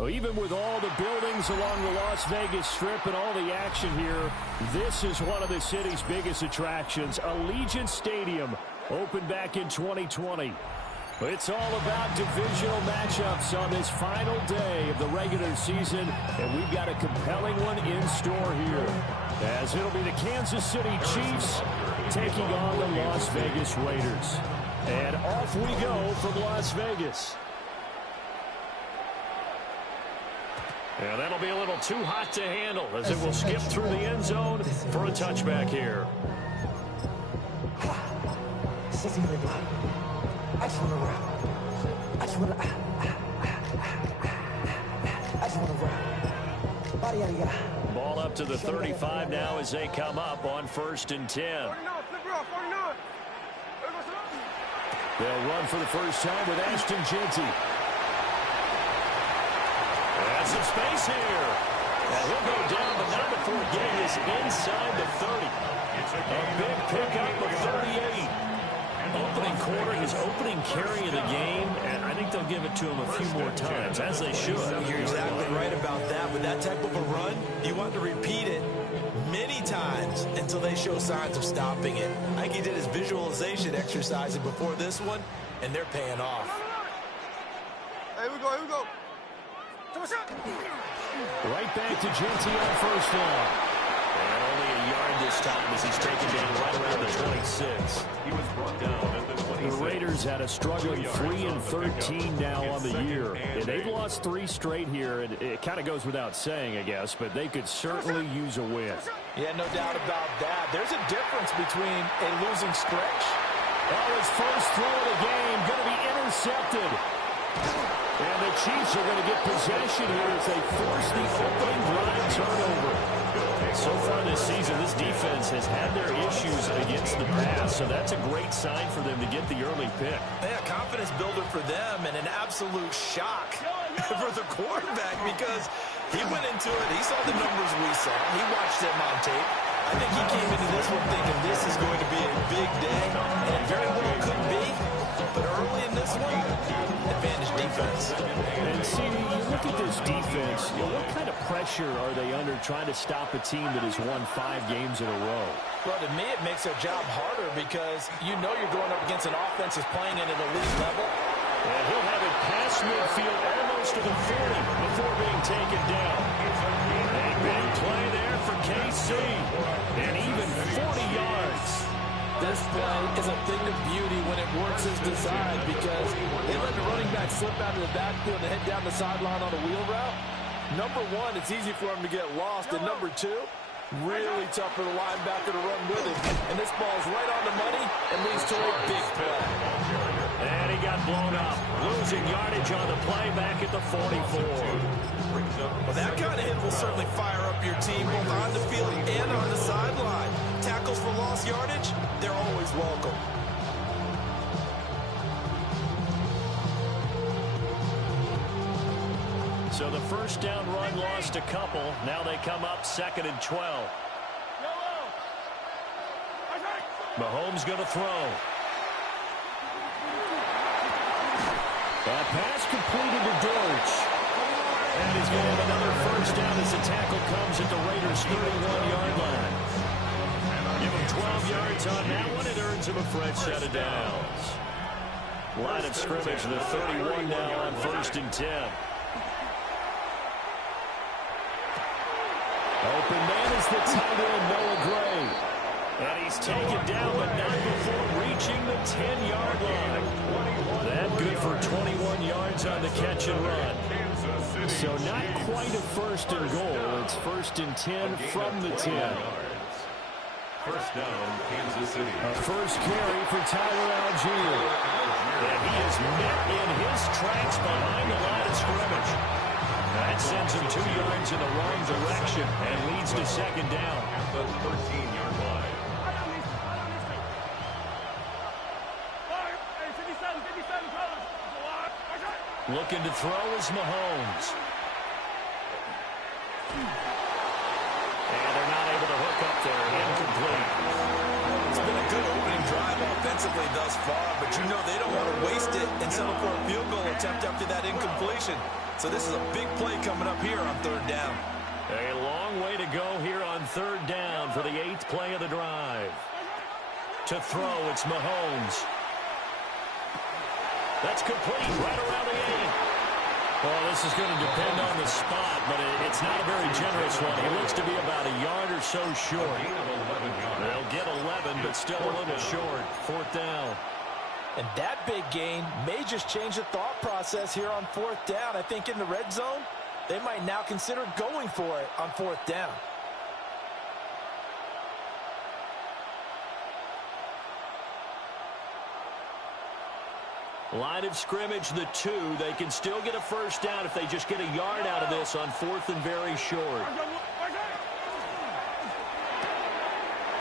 Well, even with all the buildings along the Las Vegas Strip and all the action here, this is one of the city's biggest attractions. Allegiant Stadium opened back in 2020. It's all about divisional matchups on this final day of the regular season, and we've got a compelling one in store here, as it'll be the Kansas City Chiefs taking on the Las Vegas Raiders. And off we go from Las Vegas. And that'll be a little too hot to handle as it will skip through the end zone for a touchback here. I just want to rap. I just want to rap. Ball up to the 35 now as they come up on 1st and 10. They'll run for the first time with Ashton Jeanty. And some space here. And he'll go down, but not before getting is inside the 30. A big pickup of 38. Opening quarter, his opening carry of the game, and I think they'll give it to him a few more times, as they should. You're exactly right about that. With that type of a run, you want to repeat it many times until they show signs of stopping it. I think he did his visualization exercise before this one, and they're paying off. Here we go, here we go. Right back to Jeanty on first down. And only a yard this time as he's taken down right around the 26. He was brought down at the 26. The Raiders had a struggling 3-13 now on the year. And they've lost 3 straight here, and it kind of goes without saying, I guess, but they could certainly use a win. Yeah, no doubt about that. There's a difference between a losing stretch. Oh, his first throw of the game going to be intercepted. And the Chiefs are going to get possession here as they force the opening drive turnover. So far this season, this defense has had their issues against the pass, so that's a great sign for them to get the early pick. Yeah, confidence builder for them and an absolute shock for the quarterback because he went into it. He saw the numbers we saw. He watched them on tape. I think he came into this one thinking this is going to be a big day, and it very well could be. But early in this one, advantage defense. And see, you look at this defense, what kind of pressure are they under trying to stop a team that has won 5 games in a row? Well, to me, it makes their job harder because you know you're going up against an offense that's playing at an elite level. And he'll have it past midfield almost to the 40 before being taken down. A big play there for KC. And even 40 yards. This play is a thing of beauty when it works as designed because they let the running back slip out of the backfield and head down the sideline on a wheel route. Number one, it's easy for him to get lost. And number two, really tough for the linebacker to run with it. And this ball's right on the money and leads to a big play. And he got blown up, losing yardage on the play back at the 44. Well, that kind of hit will certainly fire up your team both on the field and on the sideline. Tackles for lost yardage, they're always welcome. So the first down run lost a couple. Now they come up 2nd and 12. Mahomes going to throw. That pass completed to Dortch. And he's going to have another first down as the tackle comes at the Raiders' 31-yard line. Give him 12 yards on that one. It earns him a fresh set of downs. Line of scrimmage, the 31 now on 1st and 10. Open man is the tight end, Noah Gray. And he's taken down, but not before reaching the 10-yard line. That good for 21 yards on the catch and run. So not quite a 1st and goal. It's 1st and 10 from the 10. First down, Kansas City. A first carry for Tyler Algier. And he is met in his tracks behind the line of scrimmage. That sends him 2 yards in the wrong direction and leads to 2nd down. At the 13-yard line. Looking to throw is Mahomes. And they're not able to hook up there. Incomplete. It's been a good opening drive offensively thus far, but you know they don't want to waste it and settle for a field goal attempt after that incompletion. So this is a big play coming up here on third down. A long way to go here on third down for the 8th play of the drive. To throw, it's Mahomes. That's complete right around the 8. Well, this is going to depend on the spot, but it's not a very generous one. He looks to be about a yard or so short. They'll get 11, but still a little short. 4th down. And that big gain may just change the thought process here on 4th down. I think in the red zone, they might now consider going for it on 4th down. Line of scrimmage, the 2. They can still get a first down if they just get a yard out of this on 4th and very short.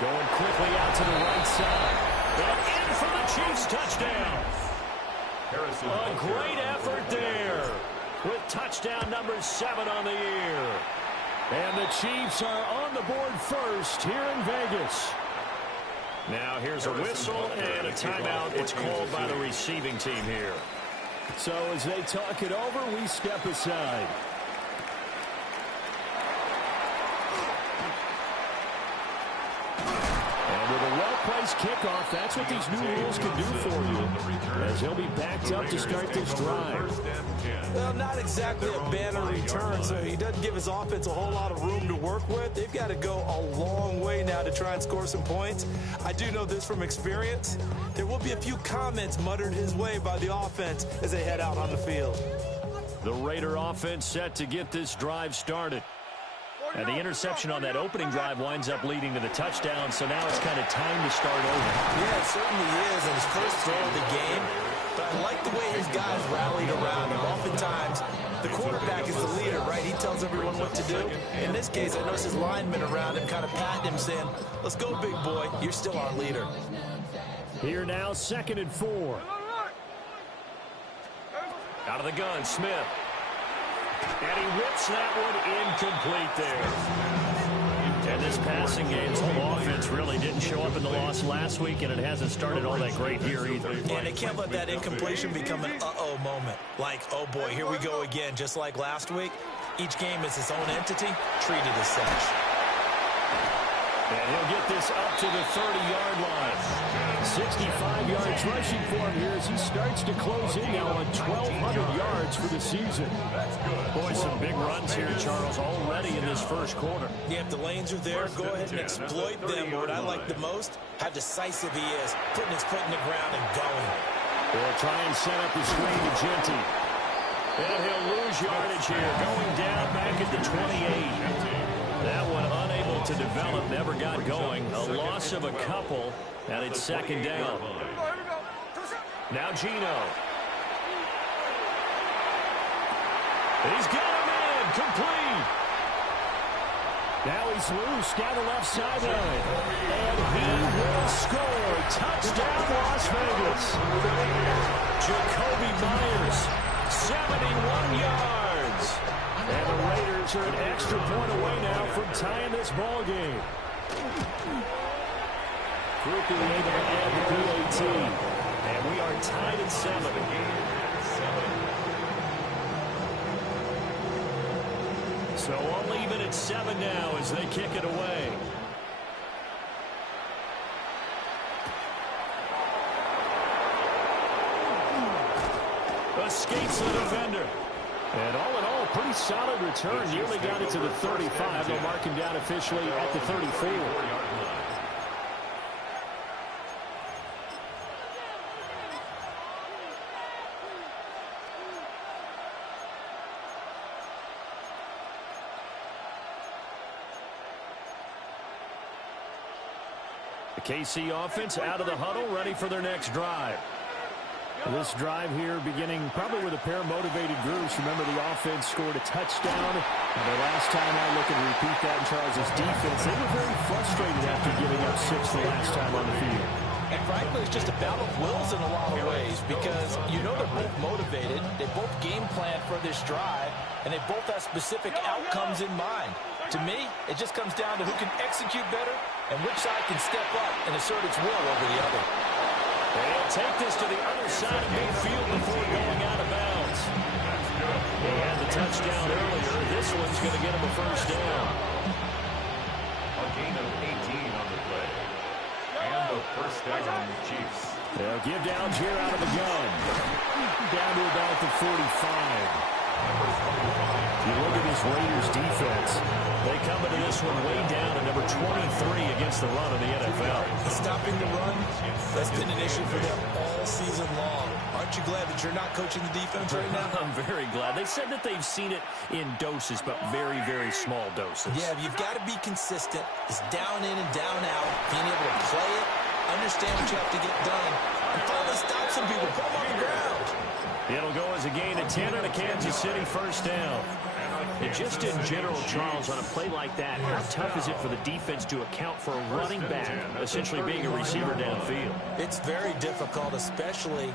Going quickly out to the right side. And in for the Chiefs touchdown. A great effort there with touchdown number 7 on the year. And the Chiefs are on the board first here in Vegas. Now here's a whistle and a timeout. It's called by the receiving team here. So as they talk it over, we step aside. And with a well-placed kickoff, that's what these new rules can do for you, as he'll be backed up to start this drive. Well, not exactly a banner return, so he doesn't give his offense a whole lot of room to work with. They've got to go a long way now to try and score some points. I do know this from experience. There will be a few comments muttered his way by the offense as they head out on the field. The Raider offense set to get this drive started. And the interception on that opening drive winds up leading to the touchdown, so now it's kind of time to start over. Yeah, it certainly is, and his first throw of the game. But I like the way his guys rallied around him. Oftentimes, the quarterback is the leader, right? He tells everyone what to do. In this case, I noticed his linemen around him kind of patting him, saying, "Let's go, big boy. You're still our leader." Here now, 2nd and 4. Out of the gun, Smith. And he whips that one incomplete there. And this passing game's whole offense really didn't show up in the loss last week, and it hasn't started all that great here either. And they can't let that incompletion become an uh-oh moment. Like, oh boy, here we go again, just like last week. Each game is its own entity, treated as such. And he'll get this up to the 30-yard line. 65 yards rushing for him here as he starts to close in now on 1,200 yards for the season. Boy, some big runs here, Charles, already in this first quarter. Yeah, if the lanes are there, go ahead and exploit them. What I like the most, how decisive he is, putting his foot in the ground and going. They'll try and set up the screen to Genty. And he'll lose yardage here, going down back at the 28. That one unable to develop, never got going. A loss of a couple, and it's 2nd down. Now Gino. He's got him in, complete. Now he's loose down the left sideline. And he will score. Touchdown, Las Vegas. Jacoby Myers, 71 yards. And the Raiders are an extra point away now from tying this ball game. Quickly able to add the PAT. And we are tied at 7. So only even at 7 now as they kick it away. Escapes the defender. And all in all, pretty solid return. Nearly got it to the 35. They'll mark him down officially at the 34. The KC offense out of the huddle, ready for their next drive. This drive here beginning probably with a pair of motivated groups. Remember, the offense scored a touchdown. And the last time I look and repeat that in Charles' defense, they were very frustrated after giving up 6 the last time on the field. And frankly, it's just a battle of wills in a lot of ways because you know they're both motivated. They both game plan for this drive, and they both have specific outcomes in mind. To me, it just comes down to who can execute better and which side can step up and assert its will over the other. They'll take this to the other side of midfield before going out of bounds. They had the touchdown earlier. This one's going to get him a first down. A gain of 18 on the play. And the first down, Chiefs. They'll give downs here out of the gun. Down to about the 45. If you look at this Raiders defense, they come into this one way down at number 23 against the run of the NFL. Stopping the run, that's been an issue for them all season long. Aren't you glad that you're not coaching the defense right now? I'm very glad. They said that they've seen it in doses, but very, very small doses. Yeah, you've got to be consistent. It's down in and down out. Being able to play it, understand what you have to get done, and finally stop some people, put them on the ground. It'll go as a gain of 10 and a Kansas City first down. And just in general, Charles, on a play like that, how tough is it for the defense to account for a running back essentially being a receiver downfield? It's very difficult, especially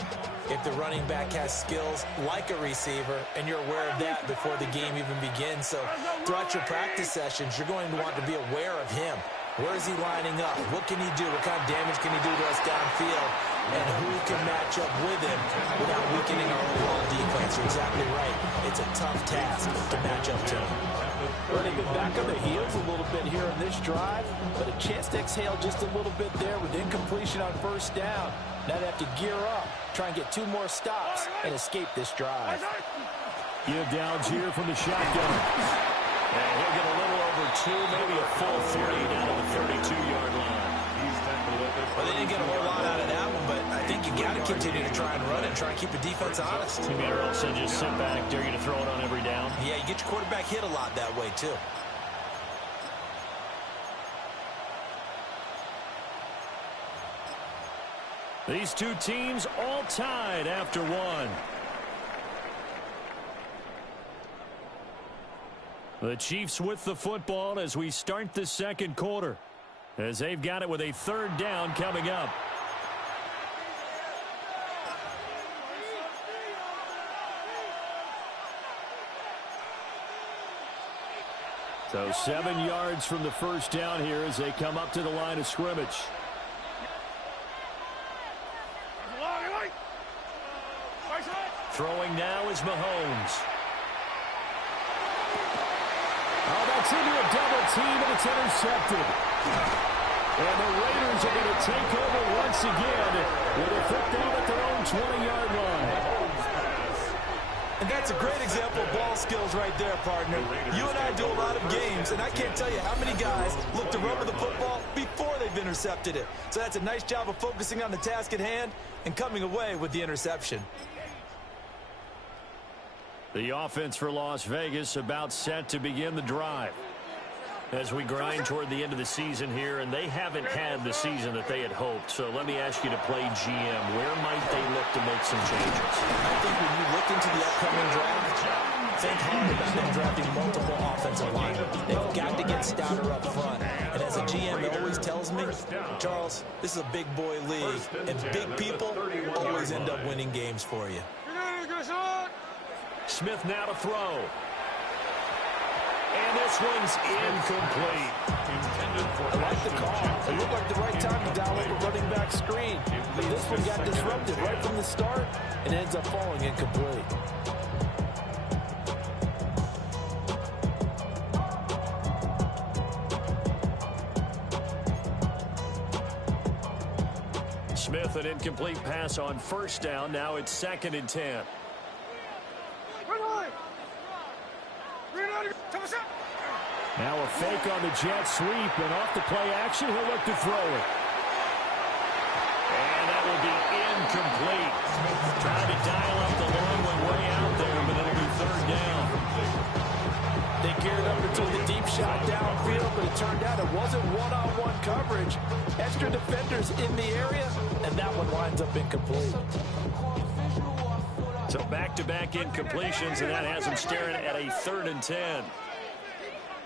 if the running back has skills like a receiver, and you're aware of that before the game even begins. So throughout your practice sessions, you're going to want to be aware of him. Where is he lining up? What can he do? What kind of damage can he do to us downfield? And who can match up with him without weakening our overall defense? You're exactly right. It's a tough task to match up to him. Well, they've been back on the heels a little bit here in this drive, but a chance to exhale just a little bit there with incompletion on first down. Now they have to gear up, try and get 2 more stops, and escape this drive. Give downs here from the shotgun. And he'll get a little over 2, maybe a full 3 down to the 32-yard line. Well, they didn't get a whole lot out of that one, but I think you got to continue to try and run and try and keep the defense honest. You better also just sit back, dare you to throw it on every down. Yeah, you get your quarterback hit a lot that way, too. These two teams all tied after one. The Chiefs with the football as we start the second quarter, as they've got it with a third down coming up. So 7 yards from the first down here as they come up to the line of scrimmage. Throwing now is Mahomes. Oh, that's into a double team, and it's intercepted. And the Raiders are going to take over once again with a foot down at their own 20-yard line. And that's a great example of ball skills right there, partner. You and I do a lot of games, and I can't tell you how many guys look to run with the football before they've intercepted it. So that's a nice job of focusing on the task at hand and coming away with the interception. The offense for Las Vegas about set to begin the drive. As we grind toward the end of the season here, and they haven't had the season that they had hoped. So let me ask you to play GM. Where might they look to make some changes? I think when you look into the upcoming draft, think hard about them drafting multiple offensive linemen. They've got to get stouter up front. And as a GM, it always tells me, Charles, this is a big boy league, and big people always end up winning games for you. Smith now to throw. And this one's incomplete. I like the call. It looked like the right time to dial up a running back screen. But this one got disrupted right from the start and ends up falling incomplete. Smith, an incomplete pass on first down. Now it's 2nd and 10. Now a fake on the jet sweep, and off the play action, he'll look to throw it. And that will be incomplete. Trying to dial up the long one way out there, but it'll be 3rd down. They geared up and took the deep shot downfield, but it turned out it wasn't one-on-one coverage. Extra defenders in the area, and that one winds up incomplete. So back-to-back incompletions, and that has him staring at a 3rd and 10.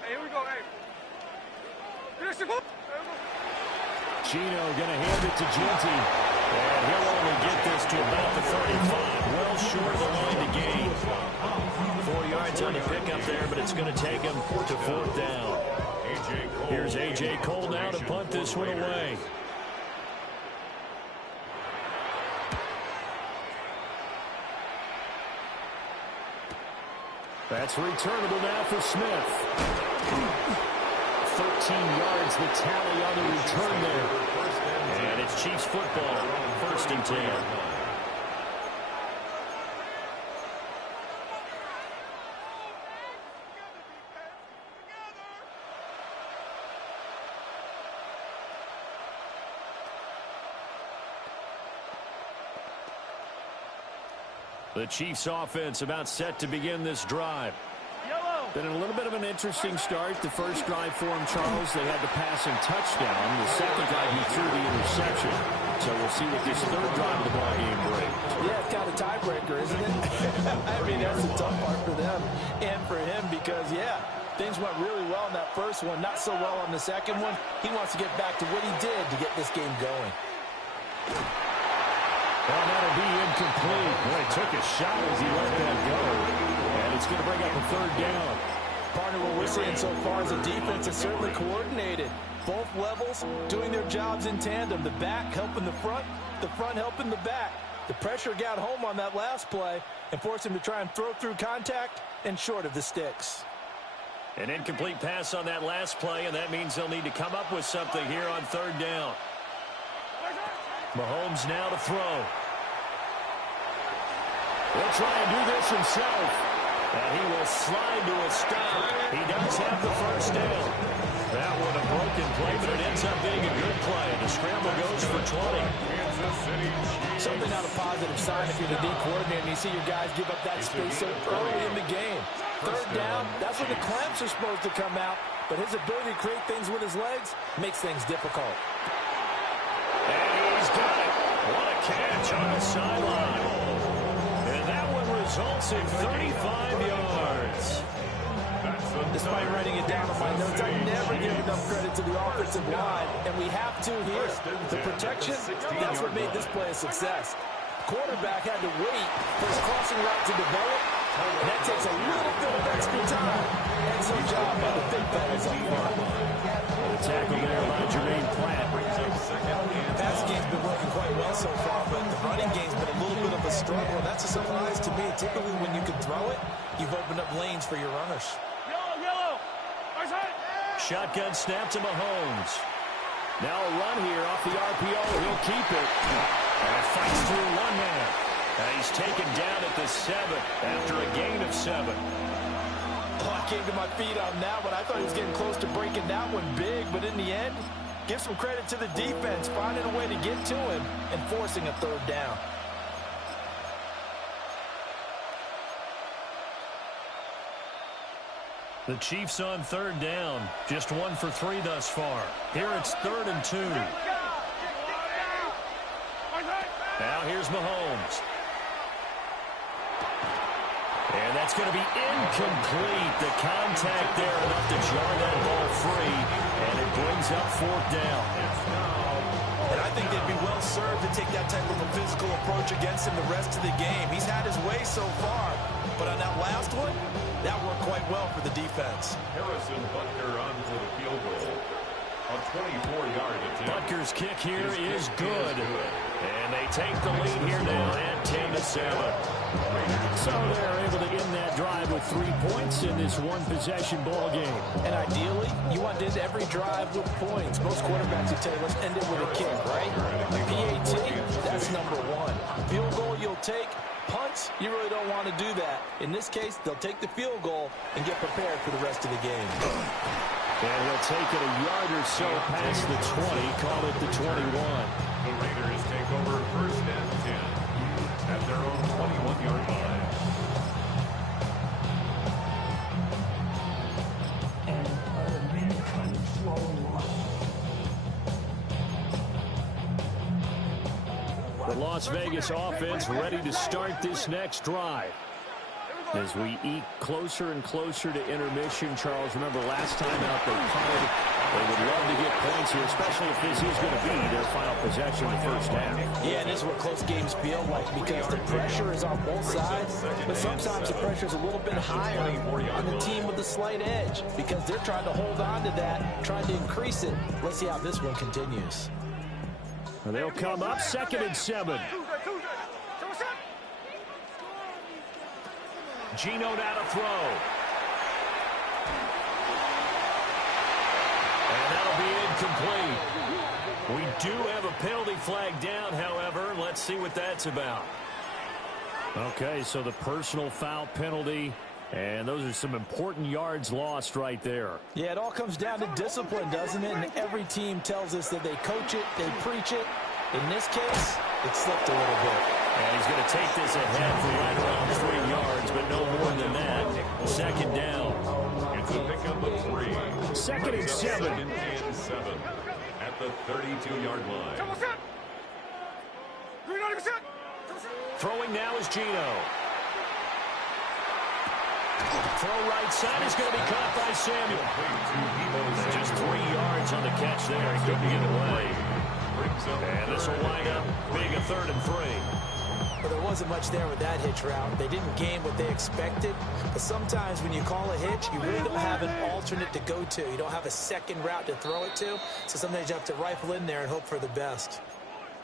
Here we go, hey. Chino going to hand it to Genty. And he'll only get this to about the 35. Well short of the line to gain. 4 yards on the pickup there, but it's going to take him to 4th down. Here's A.J. Cole now to punt this one away. That's returnable now for Smith. 13 yards, the tally on the return there. And it's Chiefs football, 1st and 10. The Chiefs offense about set to begin this drive. Been a little bit of an interesting start. The first drive for him, Charles, they had the passing touchdown. The second drive, he threw the interception. So we'll see what this third drive of the ball game brings. Yeah, it's kind of a tiebreaker, isn't it? I mean, that's the tough part for them and for him because, yeah, things went really well in that first one, not so well on the second one. He wants to get back to what he did to get this game going. Well, that'll be incomplete. Boy, took a shot as he let that go. And it's going to bring up a 3rd down. Partner, what we're seeing so far is a defense is certainly coordinated. Both levels doing their jobs in tandem. The back helping the front helping the back. The pressure got home on that last play and forced him to try and throw through contact and short of the sticks. An incomplete pass on that last play, and that means they'll need to come up with something here on 3rd down. Mahomes now to throw. He'll try and do this himself. And he will slide to a stop. He does have the 1st down. That one a broken play, but it ends up being a good play. The scramble goes for 20. Something not a positive sign if you're the D coordinator and you see your guys give up that space so early in the game. 3rd down, that's when the clamps are supposed to come out. But his ability to create things with his legs makes things difficult. And he's got it. What a catch on the sideline. And that one results in 35 yards. Despite writing it down on my notes, I never give enough credit to the offensive line, and we have to here. The protection, that's what made this play a success. Quarterback had to wait for his crossing route to develop, and that takes a little bit of extra time. And some job by the big fellas up front. The tackle there by Jermaine Platt. Passing game's been working quite well so far, but the running game's been a little bit of a struggle, and that's a surprise to me. Typically, when you can throw it, you've opened up lanes for your runners. Shotgun snap to Mahomes. Now a run here off the RPO. He'll keep it. And fights through one man. And he's taken down at the 7 after a gain of 7. Oh, I came to my feet on that one. I thought he was getting close to breaking that one big, but in the end, give some credit to the defense, finding a way to get to him and forcing a 3rd down. The Chiefs on 3rd down. Just 1 for 3 thus far. Here it's 3rd and 2. Now here's Mahomes. And that's going to be incomplete. The contact there enough to jar that ball free. And it brings up 4th down. And I think they'd be well served to take that type of a physical approach against him the rest of the game. He's had his way so far. But on that last one, that worked quite well for the defense. Harrison Butker onto the field goal. A 24-yard attempt. Butker's kick here is good. And they take the lead here now at 10-7. So they're able to end that drive with 3 points in this one-possession ball game. And ideally, you want to end every drive with points. Most quarterbacks would tell you, let's end it with a kick, right? PAT, that's number 1. Field goal you'll take. Punts, you really don't want to do that. In this case, they'll take the field goal and get prepared for the rest of the game. And he'll take it a yard or so past the 20, call it the 21. The Raiders take over 1st and 10 at their own 21-yard line. The Las Vegas offense ready to start this next drive. As we eke closer and closer to intermission, Charles, remember last time out they punted. They would love to get points here, especially if this is going to be their final possession in the 1st half. Yeah, and this is what close games feel like because the pressure is on both sides, but sometimes the pressure is a little bit higher on the team with the slight edge because they're trying to hold on to that, trying to increase it. Let's see how this one continues. And they'll come up 2nd and 7. Geno now to throw. And that'll be incomplete. We do have a penalty flag down, however. Let's see what that's about. Okay, so the personal foul penalty, and those are some important yards lost right there. Yeah, it all comes down to discipline, doesn't it? And every team tells us that they coach it, they preach it. In this case, it slipped a little bit. And he's going to take this ahead for right around 3 yards, but no more than that. Second down. It's a pickup of 3. Second and 7. Second and 7 at the 32-yard line. Throwing now is Geno. Throw right side is going to be caught by Samuel. Just 3 yards on the catch there. He couldn't get away. And this will wind up being a 3rd and 3. Well, there wasn't much there with that hitch route. They didn't gain what they expected. But sometimes when you call a hitch, you really don't have an alternate to go to. You don't have a second route to throw it to. So sometimes you have to rifle in there and hope for the best.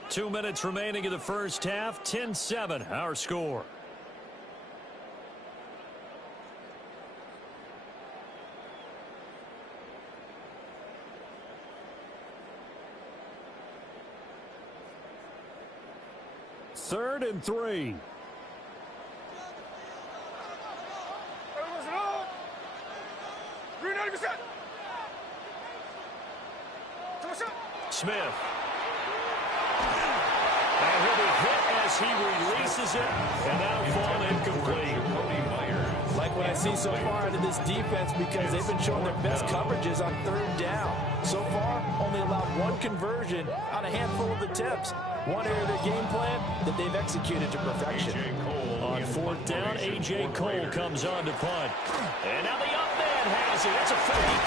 2 minutes remaining in the first half. 10-7, our score. Third and 3. Smith. And he'll be hit as he releases it, and that'll fall incomplete. Like what I see so far out of this defense, because they've been showing their best coverages on 3rd down. So far, only allowed 1 conversion on a handful of attempts. One area of their game plan that they've executed to perfection. On 4th down, A.J. Cole comes on to punt. And now the up man has it. It's a fake.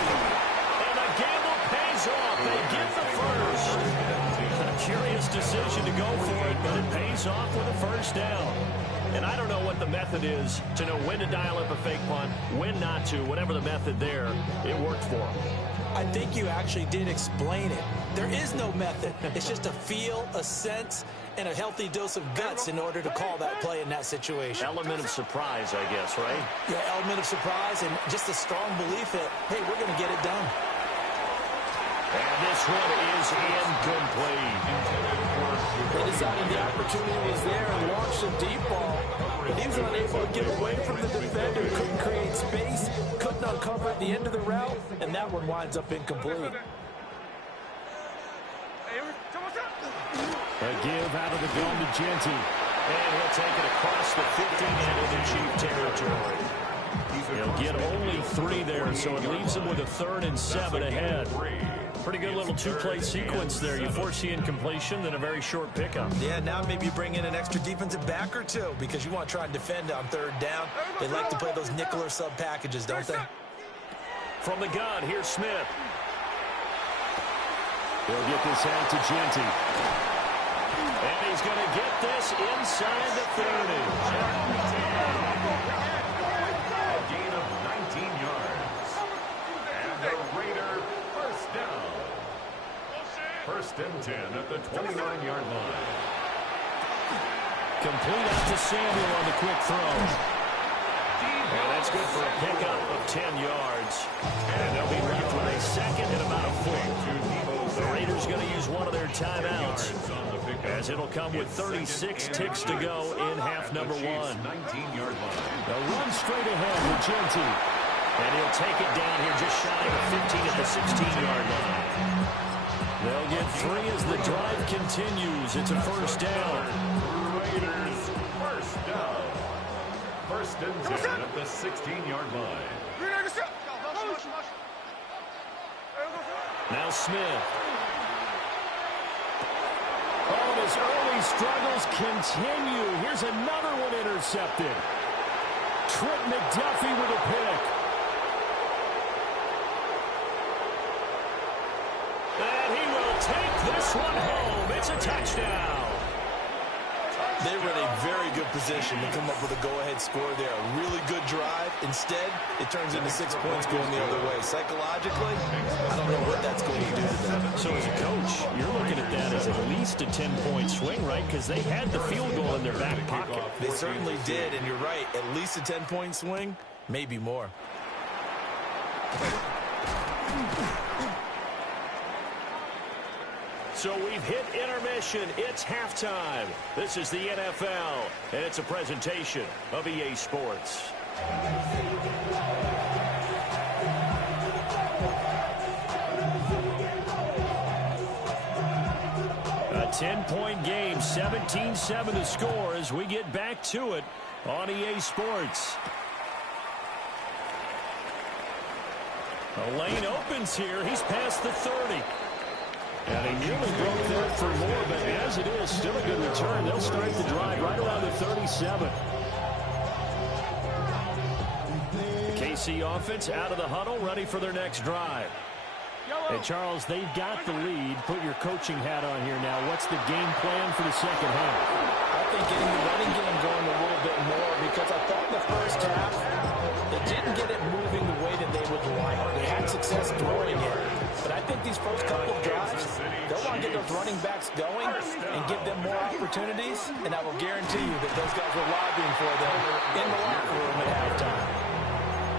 And the gamble pays off. They get the first. A curious decision to go for it, but it pays off with a 1st down. And I don't know what the method is to know when to dial up a fake punt, when not to. Whatever the method there, it worked for them. I think you actually did explain it. There is no method. It's just a feel, a sense, and a healthy dose of guts in order to call that play in that situation. Element of surprise, I guess, right? Yeah, element of surprise and just a strong belief that, hey, we're going to get it done. And this one is incomplete. They decided the opportunity was there and launched a deep ball. But he was unable to get away from the defender, couldn't create space, couldn't uncover at the end of the route, and that one winds up incomplete. A give out of the dome to Genty. And he'll take it across the 15 and into Chief territory. He'll get only 3 there, so it leaves him with a 3rd and 7 ahead. Pretty good little 2-play sequence there. You force the incompletion, then a very short pickup. Yeah, now maybe you bring in an extra defensive back or 2 because you want to try and defend on 3rd down. They like to play those nickel or sub packages, don't they? From the gun, here's Smith. He'll get this out to Genty. And he's going to get this inside the 30. A gain of 19 yards. And the Raider first down. 1st and 10 at the 29-yard line. Complete out to Samuel on the quick throw. And that's good for a pickup of 10 yards. And they'll be left with a 2nd and about a 4. The Raiders going to use one of their timeouts, as it'll come with 36 ticks to go in half number 1. They'll run straight ahead with Genty. And he'll take it down here just shy of 15 at the 16-yard line. They'll get 3 as the drive continues. It's a 1st down. Raiders first down. 1st and 10 at the 16-yard line. Now Smith. Oh, his early struggles continue. Here's another one intercepted. Trent McDuffie with a pick. And he will take this one home. It's a touchdown. They were in a very good position to come up with a go-ahead score there. A really good drive. Instead, it turns into 6 points going the other way. Psychologically, I don't know what that's going to do to them. So as a coach, you're looking at that as at least least a 10-point swing, right? Because they had the field goal in their back pocket. They certainly did, and you're right. At least a 10-point swing, maybe more. So we've hit intermission. It's halftime. This is the NFL, and it's a presentation of EA Sports. A 10-point game, 17-7 to score as we get back to it on EA Sports. The lane opens here. He's past the 30. And he nearly broke that for more, but as it is, still a good return. They'll start the drive right around the 37. The KC offense out of the huddle, ready for their next drive. Hey, Charles, they've got the lead. Put your coaching hat on here now. What's the game plan for the second half? I think getting the running game going a little bit more, because I thought in the first half they didn't get it moving the way that they would like. They had success throwing it. But I think these first couple of drives, they'll want to get those running backs going and give them more opportunities, and I will guarantee you that those guys were lobbying for them in the locker room at halftime.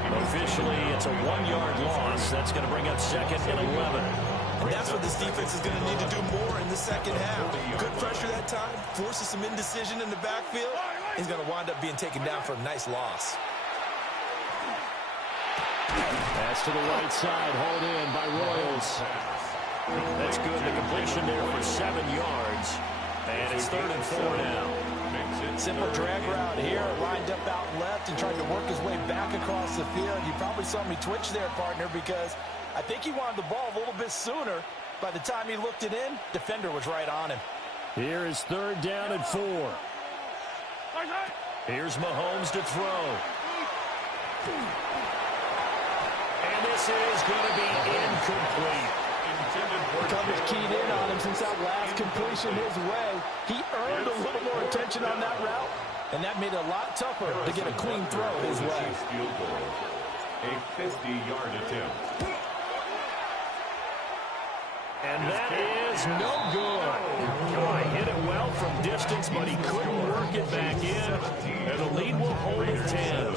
Officially, it's a 1-yard loss. That's going to bring up second and 11. And that's what this defense is going to need to do more in the second half. Good pressure that time, forces some indecision in the backfield. He's going to wind up being taken down for a nice loss. Pass to the right side, hauled in by Royals. That's good. The completion there for 7 yards. And it's 3rd and 4 now. Simple drag route here, lined up out left and tried to work his way back across the field. You probably saw me twitch there, partner, because I think he wanted the ball a little bit sooner. By the time he looked it in, defender was right on him. Here is 3rd down and 4. Here's Mahomes to throw. And this is going to be incomplete. Coverage keyed in on him since that last completion his way. He earned a little more attention on that route, and that made it a lot tougher to get a clean throw his way. A 50-yard attempt. And that is no good. Oh, he hit it well from distance, but he couldn't work it back in. And the lead will hold at 10.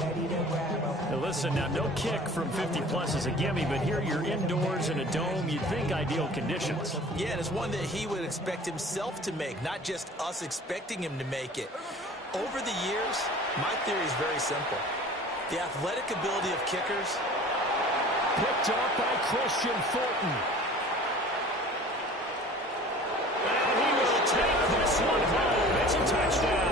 Now listen, now no kick from 50-plus is a gimme, but here you're indoors in a dome. You'd think ideal conditions. Yeah, and it's one that he would expect himself to make, not just us expecting him to make it. Over the years, my theory is very simple. The athletic ability of kickers. Picked up by Christian Fulton. And he will take this one home. It's a touchdown.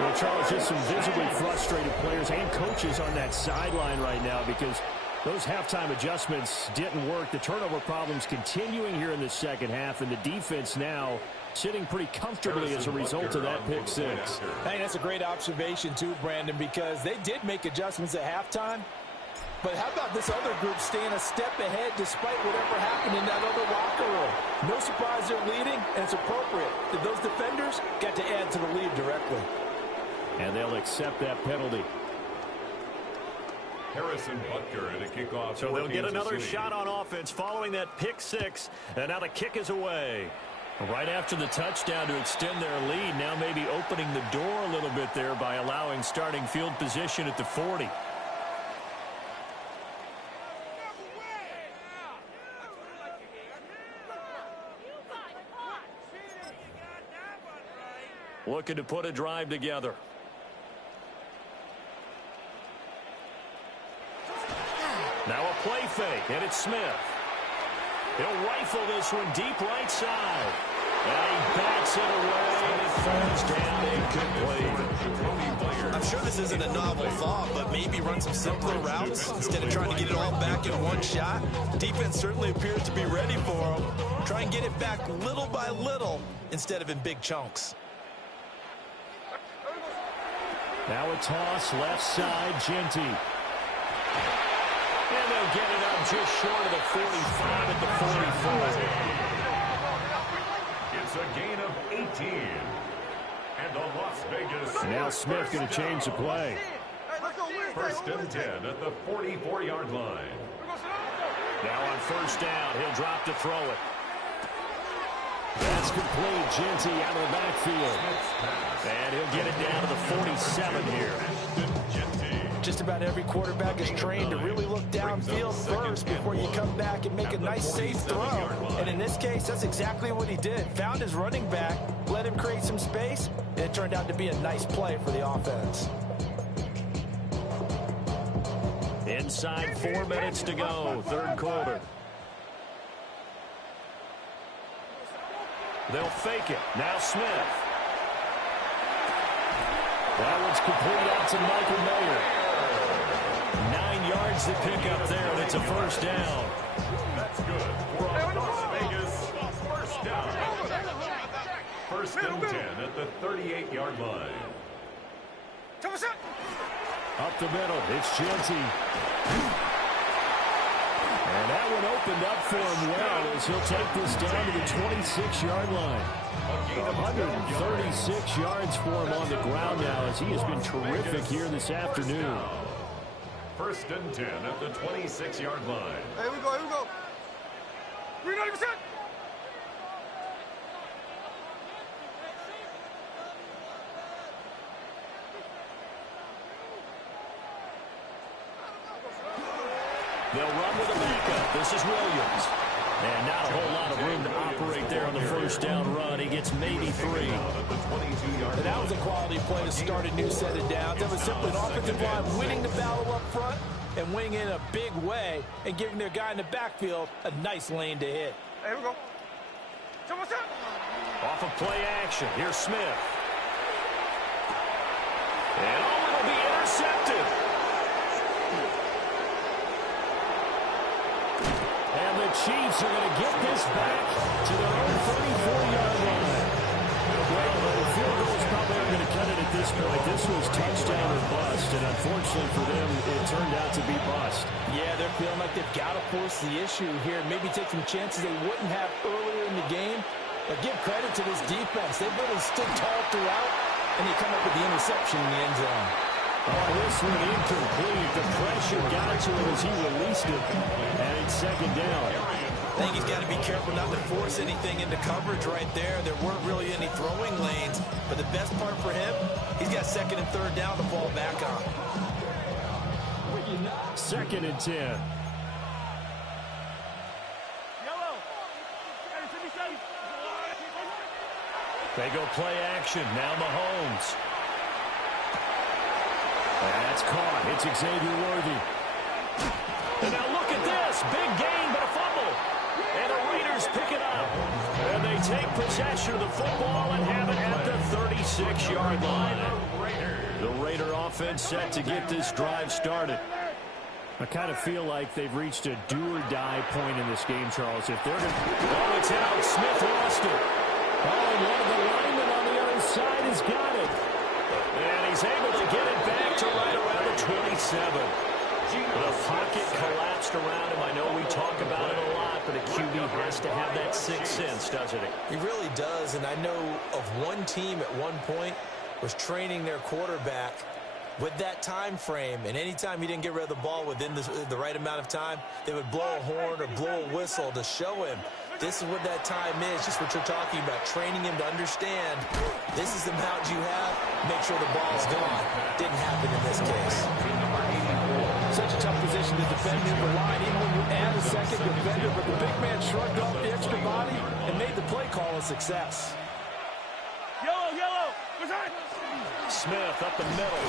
Well, Charles, just some visibly frustrated players and coaches on that sideline right now because those halftime adjustments didn't work. The turnover problems continuing here in the second half, and the defense now sitting pretty comfortably as a result of that pick six. Hey, that's a great observation too, Brandon, because they did make adjustments at halftime. But how about this other group staying a step ahead despite whatever happened in that other locker room? No surprise they're leading, and it's appropriate that those defenders got to add to the lead directly. And they'll accept that penalty. Harrison Butker at a kickoff. So they'll get another shot on offense following that pick six, and now the kick is away. Right after the touchdown to extend their lead, now maybe opening the door a little bit there by allowing starting field position at the 40. Looking to put a drive together. Now a play fake, and it's Smith. He'll rifle this one deep right side. And he backs it away, and it falls down incomplete. I'm sure this isn't a novel thought, but maybe run some simpler routes instead of trying to get it all back in one shot. Defense certainly appears to be ready for him. Try and get it back little by little instead of in big chunks. Now a toss left side, Genty. And they'll get it up just short of the 45 at the 44. It's a gain of 18. And the Las Vegas. Now Smith going to change the play. 1st and 10 at the 44-yard line. Now on 1st down, he'll drop to throw it. That's complete. Genty out of the backfield. And he'll get it down to the 47 here. Just about every quarterback is trained to really look downfield first before you come back and make a nice, safe throw. And in this case, that's exactly what he did. Found his running back, let him create some space, and it turned out to be a nice play for the offense. Inside 4 minutes to go, third quarter. They'll fake it. Now Smith. That one's complete out to Michael Mayer. 9 yards to pick up there, and it's a first down. That's good for Las Vegas. First down. First and 10 at the 38-yard line. Up the middle, it's Genty. And that one opened up for him well as he'll take this down to the 26-yard line. 136 yards for him on the ground now as he has been terrific here this afternoon. First and 10 at the 26-yard line. Here we go, here we go. 390%. They'll run with a backup. This is Williams. And not a whole lot of room to operate there on the first down run. He gets maybe 3. And that was a quality play to start a new set of downs. That was simply an offensive line winning the battle up front and winning in a big way and giving their guy in the backfield a nice lane to hit. Here we go. Off of play action. Here's Smith. And it'll be intercepted. And the Chiefs are going to get this back to their own 34-yard line. Well, the field goal is probably not going to cut it at this point. This was touchdown or bust, and unfortunately for them, it turned out to be bust. Yeah, they're feeling like they've got to force the issue here. Maybe take some chances they wouldn't have earlier in the game. But give credit to this defense. They've really stood tall throughout, and they come up with the interception in the end zone. Oh, this one incomplete. The pressure got to him as he released it, and it's second down. I think he's got to be careful not to force anything into coverage right there. There weren't really any throwing lanes, but the best part for him, he's got second and third down to fall back on. Second and 10. They go play action. Now Mahomes. That's caught. It's Xavier Worthy. And now look at this. Big gain, but a fumble. And the Raiders pick it up. And they take possession of the football and have it at the 36-yard line. The Raider offense set to get this drive started. I kind of feel like they've reached a do-or-die point in this game, Charles. If they're going to... Oh, it's out. Smith lost it. Oh, and one of the linemen on the other side has got it. And he's able to get it back to right around the 27. The pocket collapsed around him. I know we talk about it a lot, but a QB has to have that sixth sense, doesn't he? He really does, and I know of one team at one point was training their quarterback with that time frame, and anytime he didn't get rid of the ball within the right amount of time, they would blow a horn or blow a whistle to show him this is what that time is, just what you're talking about, training him to understand this is the amount you have, make sure the ball's gone. Didn't happen in this case. Such a tough position to defend in the line, even when you add a second defender, but the big man shrugged off the extra body and made the play call a success. Yellow. Smith up the middle.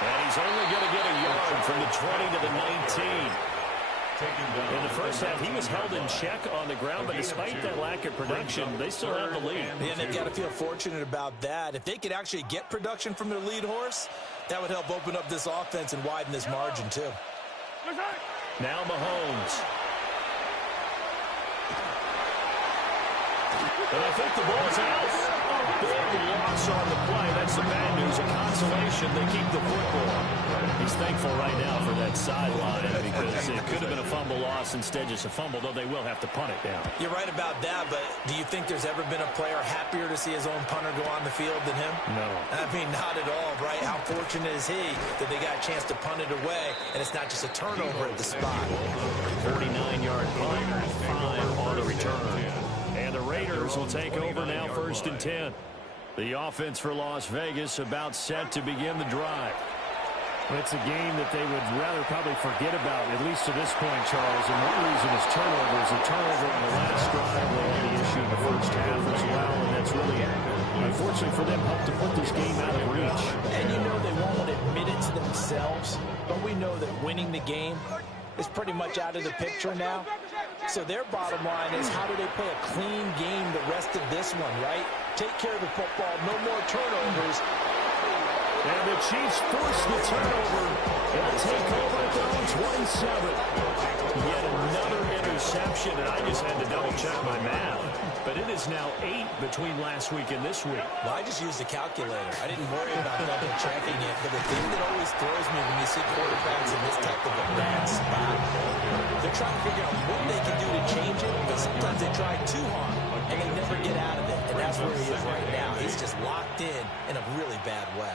And he's only going to get a yard from the 20 to the 19. In the first half, he was held in check on the ground, but despite that lack of production, they still have the lead. And they've got to feel fortunate about that. If they could actually get production from their lead horse, that would help open up this offense and widen this margin, too. Now Mahomes. And I think the ball's out. A big loss on the play. That's the bad news. A consolation, they keep the football. He's thankful right now for that sideline because it could have been a fumble loss, instead just a fumble, though they will have to punt it down. You're right about that, but do you think there's ever been a player happier to see his own punter go on the field than him? No. I mean, not at all, right? How fortunate is he that they got a chance to punt it away, and it's not just a turnover at the spot. 49-yard punt, 5 on the return. And the Raiders turnovers will take over now, 1st and 10. The offense for Las Vegas about set to begin the drive. It's a game that they would rather probably forget about, at least to this point, Charles. And one reason is turnovers. A turnover in the last drive, they had the issue in the first half as well. And that's really, unfortunately for them, helped to put this game out of reach. And you know they won't admit it to themselves, but we know that winning the game is pretty much out of the picture now. So their bottom line is, how do they play a clean game the rest of this one, right? Take care of the football, no more turnovers. And the Chiefs force the turnover. They'll take over at their own 27. Yet another interception, and I just had to double-check my math. But it is now 8 between last week and this week. Well, I just used the calculator. I didn't worry about double-checking it. But the thing that always throws me when you see quarterbacks in this type of a bad spot, they're trying to figure out what they can do to change it, but sometimes they try too hard, and they never get out of it. And that's where he is right now. He's just locked in a really bad way.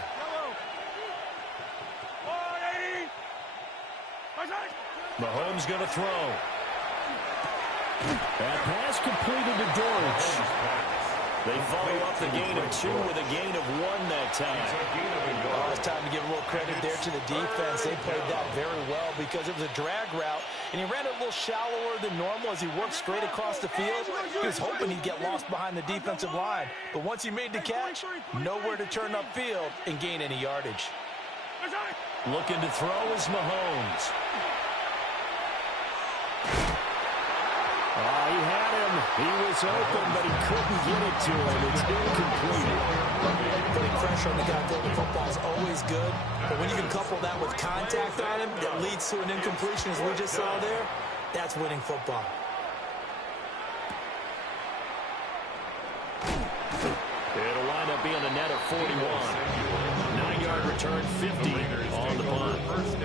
Mahomes going to throw. That pass completed to Dortch. They follow up the gain of 2 with a gain of 1 that time. Oh, it's time to give a little credit there to the defense. They played that very well because it was a drag route, and he ran it a little shallower than normal as he worked straight across the field. He was hoping he'd get lost behind the defensive line, but once he made the catch, nowhere to turn upfield and gain any yardage. Looking to throw is Mahomes. He had him. He was open, but he couldn't get it to him. It's incomplete. Putting pressure on the guy throwing the football is always good, but when you can couple that with contact on him that leads to an incompletion, as we just saw there, that's winning football. It'll wind up being a net of 41. 9-yard return, 50 on the punt.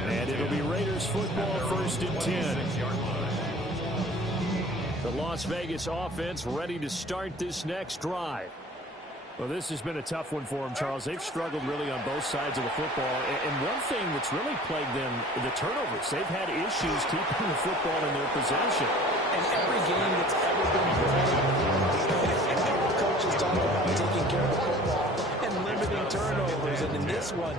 And it'll be Raiders football, 1st and 10. The Las Vegas offense ready to start this next drive. Well, this has been a tough one for them, Charles. They've struggled really on both sides of the football. And one thing that's really plagued them, the turnovers. They've had issues keeping the football in their possession. And every game that's ever been played, coaches talk about taking care of the football and limiting turnovers. And in this one,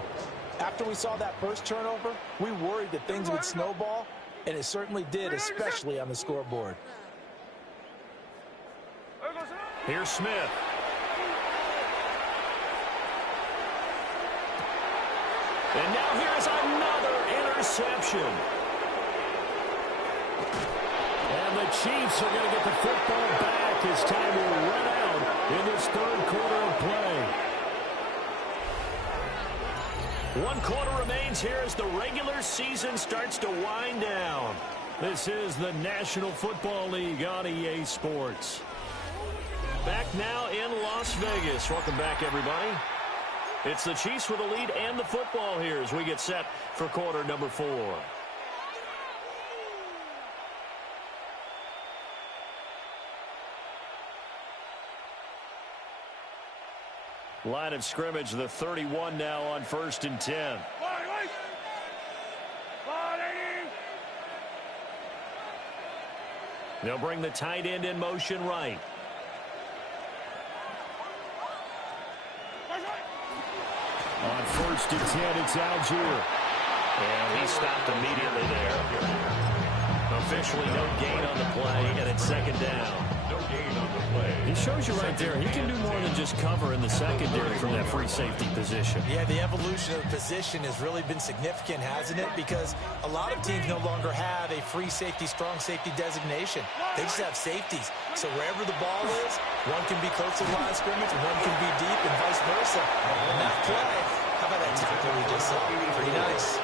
after we saw that first turnover, we worried that things would snowball, and it certainly did, especially on the scoreboard. Here's Smith. And now here's another interception. And the Chiefs are going to get the football back as time will run out in this 3rd quarter of play. 1 quarter remains here as the regular season starts to wind down. This is the National Football League on EA Sports. Back now in Las Vegas. Welcome back, everybody. It's the Chiefs with the lead and the football here as we get set for quarter number 4. Line of scrimmage, the 31 now on 1st and 10. They'll bring the tight end in motion right. On 1st and 10, it's Algier. And he stopped immediately there. Officially no gain on the play, and it's 2nd down. No gain on the play. He shows you right there, he can do more than just cover in the secondary from that free safety position. Yeah, the evolution of the position has really been significant, hasn't it? Because a lot of teams no longer have a free safety, strong safety designation. They just have safeties. So wherever the ball is, one can be close to the line of scrimmage, one can be deep, and vice versa. And that play, how about that tackle we just saw? Pretty nice.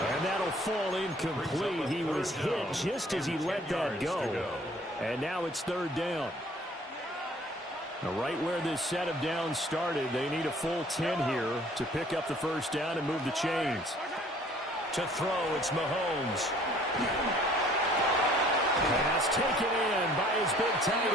And that'll fall incomplete. He was hit just as he let that go. And now it's 3rd down. Now, right where this set of downs started, they need a full 10 here to pick up the 1st down and move the chains. To throw, it's Mahomes. Pass taken in by his big tight